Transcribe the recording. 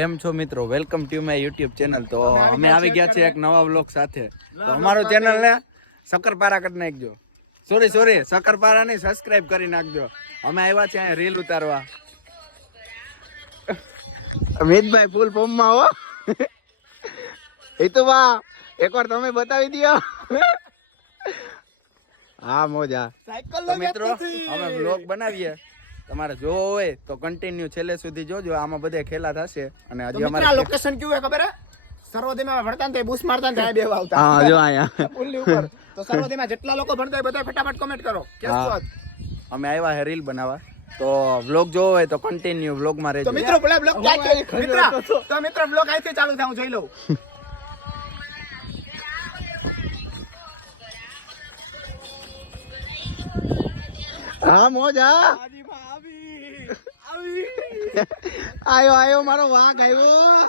કેમ છો મિત્રો, welcome to my YouTube channel. તો અમે આવી ગયા છીએ એક નવા વ્લોગ સાથે. તો અમારો ચેનલ ને શક્કરપારા કરી નાખજો. સોરી શક્કરપારા નહીં, સબસ્ક્રાઇબ કરી નાખજો. અમે આવ્યા છીએ અહીંયા રીલ ઉતારવા. અમિતભાઈ ફૂલ ફોર્મ માં હો. એ તો વાહ, એકવાર તમે બતાવી દો. હા મોજા. તો મિત્રો અમે વ્લોગ બનાવીએ, તમારે જોવો હોય તો કન્ટિન્યુ છેલ્લે સુધી જોજો. આમાં બધે ખેલા થશે. અને હજી અમારા લોકેશન કેવું હે ખબર હે? સર્વોદયમાં ભણતા ને બૂસ મારતા ને બે આવતા. હા જો આયા પુલની ઉપર. તો સર્વોદયમાં જેટલા લોકો ભણતા હોય બધા ફટાફટ કમેન્ટ કરો. અમે આવ્યા હે રીલ બનાવવા. તો વ્લોગ જોવો હોય તો કન્ટિન્યુ વ્લોગ માં રહેજો. તો મિત્રો પેલા વ્લોગ મિત્રો વ્લોગ અહીંથી ચાલુ થાય, હું જોઈ લઉં. હા મોજા. આયો મારો વાઘ આવ્યો.